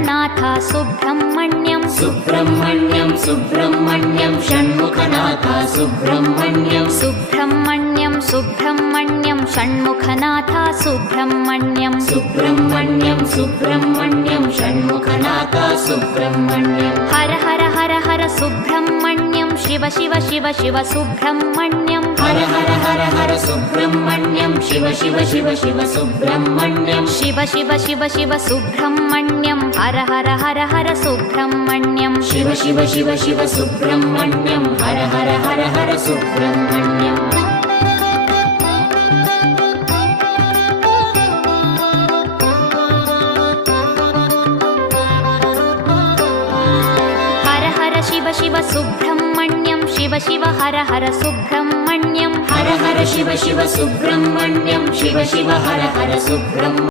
Shanmukhanath Subrahmanyam Subrahmanyam Subrahmanyam Shanmukhanath Subrahmanyam Subrahmanyam Subrahmanyam Shanmukhanath Subrahmanyam Subrahmanyam Subrahmanyam Shanmukhanath Subrahmanyam Har Har Har Har Subrahmanyam Shiva Shiva Shiva Shiva Subrahmanyam Har Har Har Har Subrahmanyam Shiva Shiva Shiva Shiva Subrahmanyam Shiva Shiva Shiva Shiva Subrahmanyam Har Har Har Har Subrahmanyam Shiva Shiva Shiva Shiva Subrahmanyam Har Har Har Har Subrahmanyam Har Har Shiva Shiva Subrahmanyam Shiva Shiva Har Har Subrahmanyam Har Har Shiva Shiva Subrahmanyam Shiva Shiva Har Har Subrahmanyam